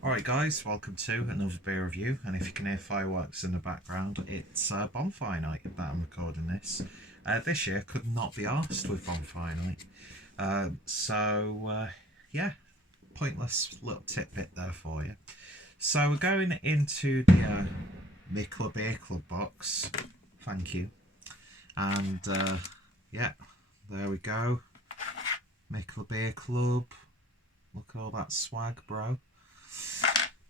Alright guys, welcome to another beer review, and if you can hear fireworks in the background, it's bonfire night that I'm recording this. This year could not be arsed with bonfire night. Yeah, pointless little tidbit there for you. So we're going into the Mikkeller Beer Club box, thank you, and yeah, there we go, Mikkeller Beer Club, look at all that swag, bro.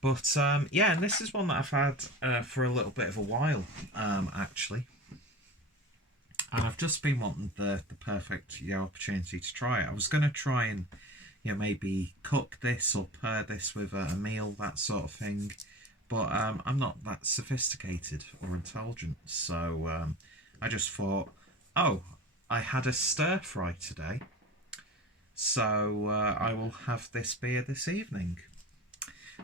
But yeah, and this is one that I've had for a little bit of a while, actually. And I've just been wanting the perfect opportunity to try it. I was going to try and maybe cook this or pair this with a meal, that sort of thing. But I'm not that sophisticated or intelligent, so I just thought, oh, I had a stir fry today, so I will have this beer this evening.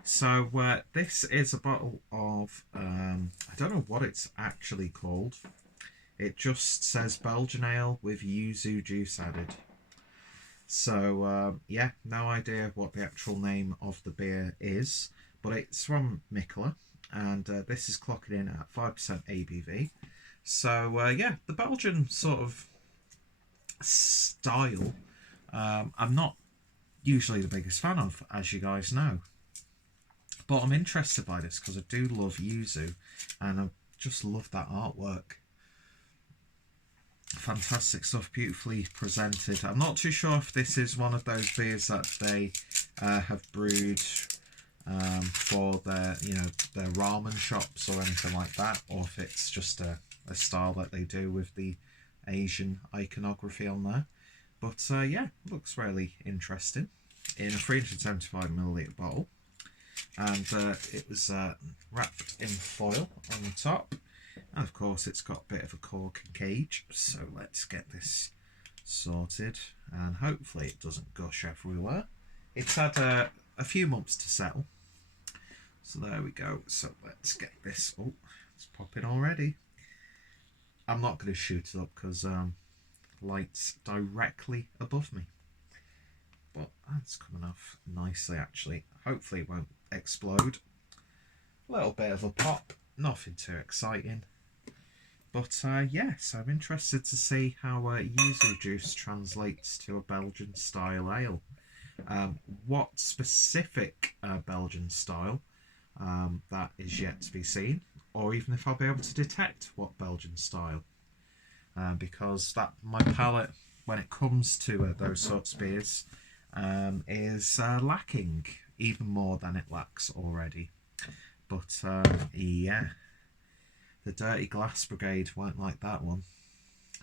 So this is a bottle of, I don't know what it's actually called. It just says Belgian ale with Yuzu juice added. So yeah, no idea what the actual name of the beer is, but it's from Mikkeller, and this is clocking in at 5% ABV. So yeah, the Belgian sort of style, I'm not usually the biggest fan of, as you guys know. But I'm interested by this because I do love Yuzu, and I just love that artwork. Fantastic stuff, beautifully presented. I'm not too sure if this is one of those beers that they have brewed for their ramen shops or anything like that, or if it's just a style that they do with the Asian iconography on there. But yeah, looks really interesting in a 375ml bottle. And it was wrapped in foil on the top, and of course it's got a bit of a cork and cage, so let's get this sorted and hopefully it doesn't gush everywhere. It's had a few months to settle, so there we go. So let's get this. Oh, it's popping already. I'm not going to shoot it up because light's directly above me, but that's coming off nicely actually. Hopefully it won't explode. A little bit of a pop, nothing too exciting. But yes, I'm interested to see how Yuzu juice translates to a Belgian style ale. What specific Belgian style, that is yet to be seen, or even if I'll be able to detect what Belgian style. Because that my palate, when it comes to those sorts of beers, is lacking even more than it lacks already. But yeah, the Dirty Glass Brigade won't like that one.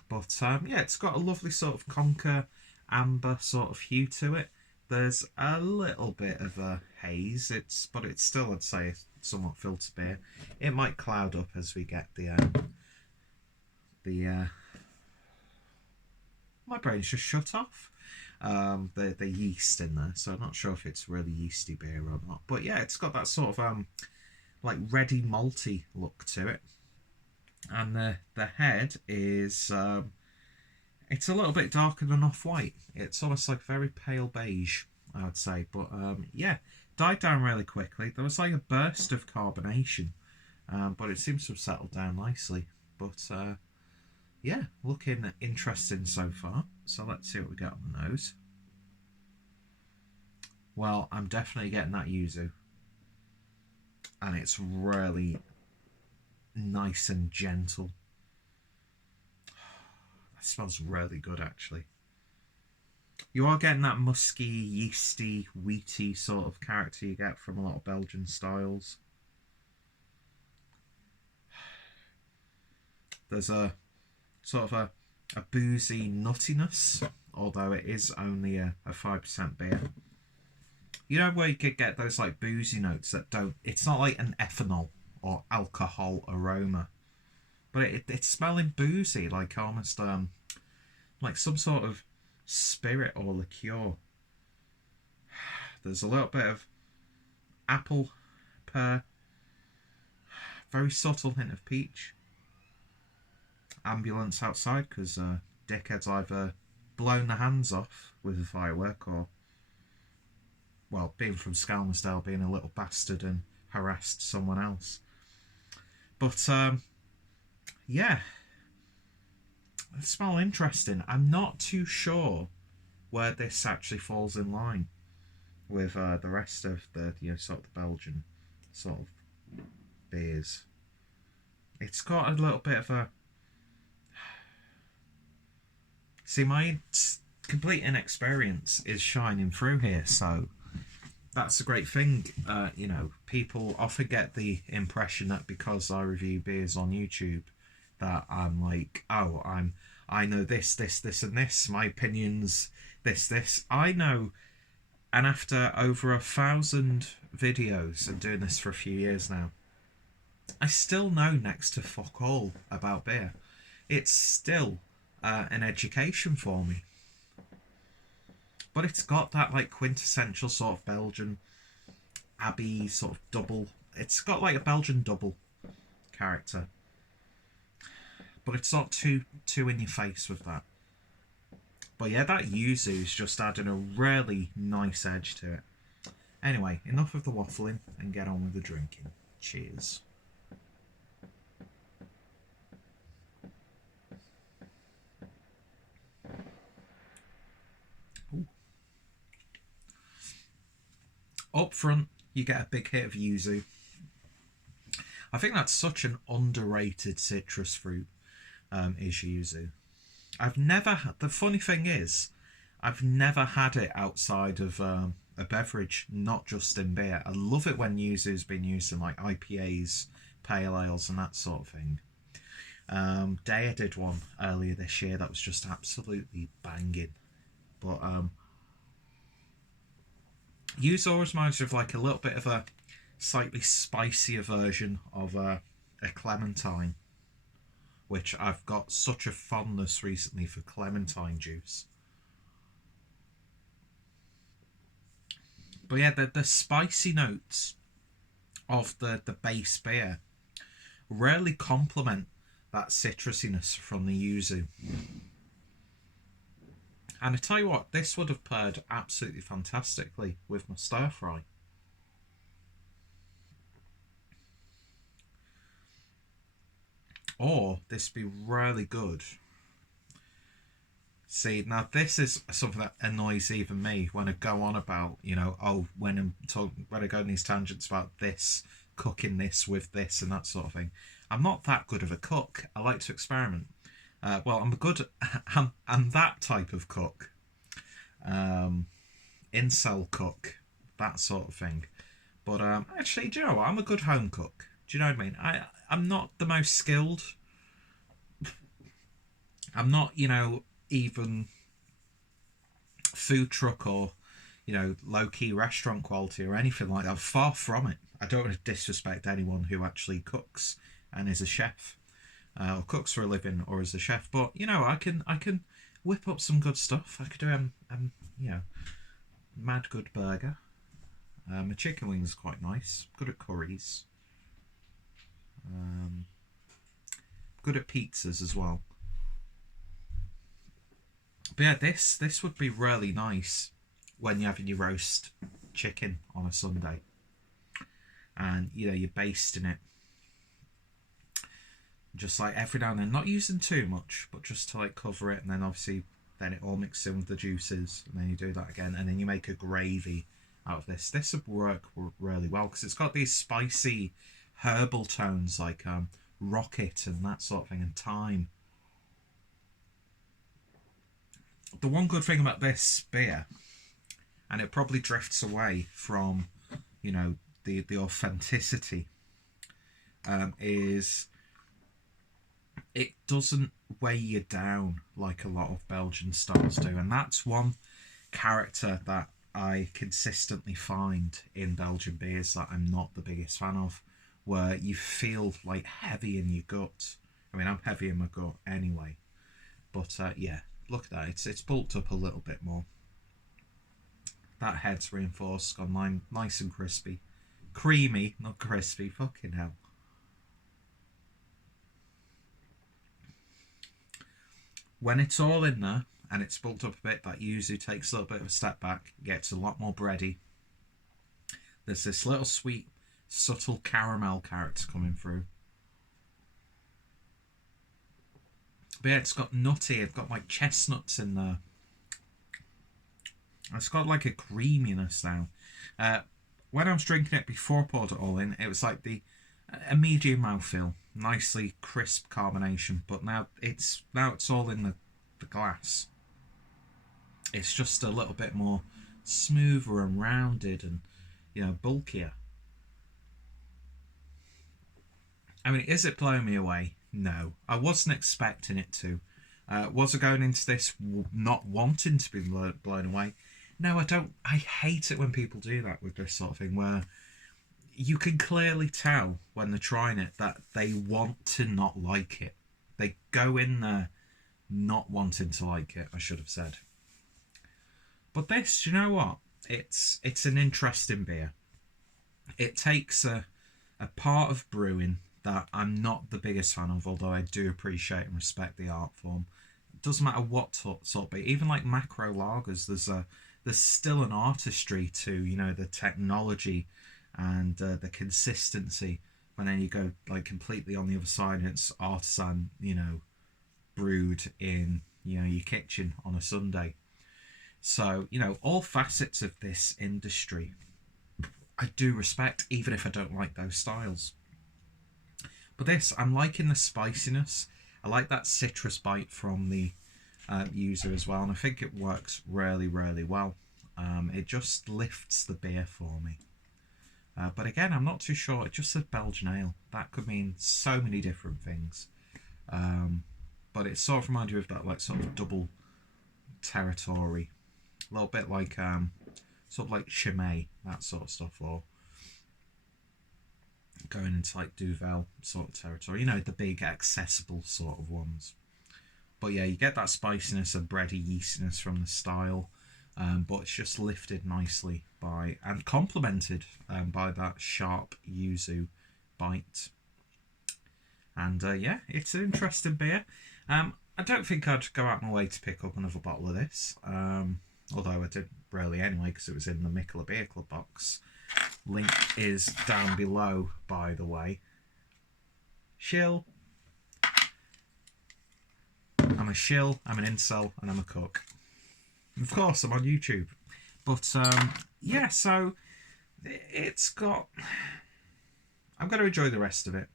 But yeah, it's got a lovely sort of conker amber sort of hue to it. There's a little bit of a haze, but it's still, I'd say, somewhat filtered beer. It might cloud up as we get my brain's just shut off. The yeast in there, so I'm not sure if it's really yeasty beer or not. But yeah, it's got that sort of like ready malty look to it, and the head is it's a little bit darker than off-white. It's almost like very pale beige, I would say. But yeah, died down really quickly. There was like a burst of carbonation, but it seems to have settled down nicely. But yeah, looking interesting so far. So let's see what we got on the nose. Well, I'm definitely getting that yuzu, and it's really nice and gentle. That smells really good, actually. You are getting that musky, yeasty, wheaty sort of character you get from a lot of Belgian styles. There's a sort of a boozy nuttiness, although it is only a 5% beer. You know where you could get those like boozy notes that don't, it's not like an ethanol or alcohol aroma, but it's smelling boozy, like almost like some sort of spirit or liqueur. There's a little bit of apple, pear, very subtle hint of peach. Ambulance outside because dickheads either blown their hands off with a firework or well, being from Skelmersdale, being a little bastard and harassed someone else. But yeah, it smells interesting. I'm not too sure where this actually falls in line with the rest of the sort of the Belgian sort of beers. It's got a little bit of a... See, my complete inexperience is shining through here, so that's a great thing. People often get the impression that because I review beers on YouTube, that I'm like, oh, I know this, and this. My opinions, this. I know, and after over 1,000 videos and doing this for a few years now, I still know next to fuck all about beer. It's still an education for me. But it's got that like quintessential sort of Belgian Abbey sort of double. It's got like a Belgian double character. But it's not too in your face with that. But yeah, that Yuzu is just adding a really nice edge to it. Anyway, enough of the waffling and get on with the drinking. Cheers. Ooh. Up front, you get a big hit of Yuzu. I think that's such an underrated citrus fruit, is Yuzu. I've never had... The funny thing is, I've never had it outside of a beverage, not just in beer. I love it when Yuzu's been used in like IPAs, pale ales and that sort of thing. Daya did one earlier this year that was just absolutely banging. But Yuzu always reminds me of like a little bit of a slightly spicier version of a clementine, which I've got such a fondness recently for clementine juice. But yeah, the spicy notes of the base beer rarely complement that citrusiness from the Yuzu. And I tell you what, this would have paired absolutely fantastically with my stir fry. Or this would be really good. See, now this is something that annoys even me when I go on about, when I go on these tangents about this, cooking this with this and that sort of thing. I'm not that good of a cook. I like to experiment. I'm that type of cook. Incel cook, that sort of thing. But actually, do you know what? I'm a good home cook. Do you know what I mean? I'm not the most skilled. I'm not, even food truck or, low-key restaurant quality or anything like that. Far from it. I don't want to disrespect anyone who actually cooks and is a chef, or cooks for a living or is a chef. But, I can whip up some good stuff. I could do, mad good burger. My chicken wings are quite nice. Good at curries. Good at pizzas as well. But yeah, this would be really nice when you're having your roast chicken on a Sunday. And, you're basting it. Just like every now and then, not using too much, but just to like cover it. And then obviously, then it all mixes in with the juices. And then you do that again. And then you make a gravy out of this. This would work really well because it's got these spicy herbal tones like rocket and that sort of thing, and thyme. The one good thing about this beer, and it probably drifts away from, the authenticity, is it doesn't weigh you down like a lot of Belgian styles do. And that's one character that I consistently find in Belgian beers that I'm not the biggest fan of, where you feel like heavy in your gut. I mean, I'm heavy in my gut anyway. But yeah, look at that. It's bulked up a little bit more. That head's reinforced, gone nice and crispy. Creamy, not crispy. Fucking hell. When it's all in there and it's bulked up a bit, that Yuzu takes a little bit of a step back, gets a lot more bready. There's this little sweet, subtle caramel character coming through. But yeah, it's got nutty. It's got like chestnuts in there. It's got like a creaminess now. When I was drinking it before I poured it all in, it was like a medium mouthfeel, nicely crisp carbonation. But now it's all in the glass. It's just a little bit more smoother and rounded and, you know, bulkier. I mean, is it blowing me away? No, I wasn't expecting it to. Was I going into this not wanting to be blown away? No, I don't. I hate it when people do that with this sort of thing, where you can clearly tell when they're trying it that they want to not like it. They go in there not wanting to like it, I should have said. But this, you know what? It's an interesting beer. It takes a part of brewing that I'm not the biggest fan of, although I do appreciate and respect the art form. It doesn't matter what sort of beer, even like macro lagers, there's still an artistry to, you know, the technology and the consistency. When then you go like completely on the other side and it's artisan, you know, brewed in, you know, your kitchen on a Sunday. So, you know, all facets of this industry I do respect, even if I don't like those styles. But this, I'm liking the spiciness. I like that citrus bite from the Yuzu as well, and I think it works really, really well. It just lifts the beer for me. But again, I'm not too sure. It just says Belgian ale. That could mean so many different things. But it sort of reminds you of that like sort of double territory. A little bit like sort of like Chimay, that sort of stuff, or going into like Duvel sort of territory, you know, the big accessible sort of ones. But yeah, you get that spiciness and bready yeastiness from the style, but it's just lifted nicely by and complemented by that sharp yuzu bite. And yeah, it's an interesting beer. I don't think I'd go out my way to pick up another bottle of this, although I did really anyway because it was in the Mikkeller Beer Club box. Link is down below, by the way. Shill. I'm a shill, I'm an incel, and I'm a cook. Of course, I'm on YouTube. But, yeah, so it's got... I'm going to enjoy the rest of it.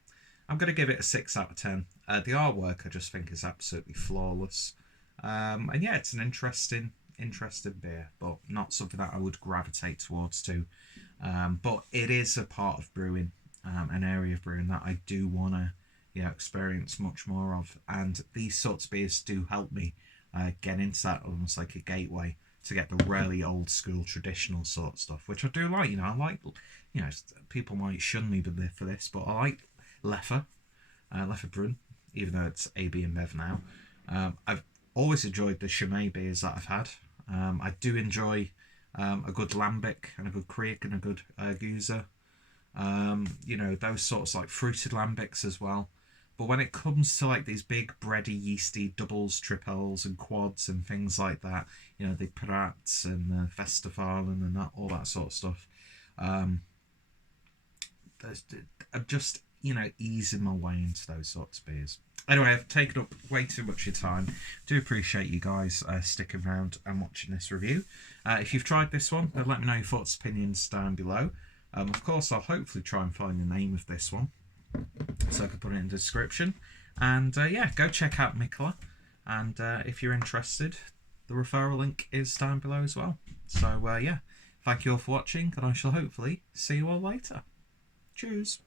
I'm going to give it a 6 out of 10. The artwork, I just think, is absolutely flawless. And yeah, it's an interesting beer, but not something that I would gravitate towards too. But it is a part of brewing, an area of brewing that I do want to, you know, experience much more of. And these sorts of beers do help me get into that, almost like a gateway to get the really old school traditional sort of stuff, which I do like. You know, I like, you know, people might shun me for this, but I like Leffe Brun, even though it's AB and Bev now. I've always enjoyed the Chimay beers that I've had. I do enjoy a good lambic and a good kriek and a good guza. You know, those sorts like fruited lambics as well. But when it comes to like these big bready yeasty doubles, triples and quads and things like that, you know, the Prats and the Festivalen and all that sort of stuff, I'm just, you know, easing my way into those sorts of beers. Anyway, I've taken up way too much of your time. Do appreciate you guys sticking around and watching this review. If you've tried this one, then let me know your thoughts and opinions down below. Of course, I'll hopefully try and find the name of this one, so I can put it in the description. And yeah, go check out Mikkeller. And if you're interested, the referral link is down below as well. So yeah, thank you all for watching, and I shall hopefully see you all later. Cheers.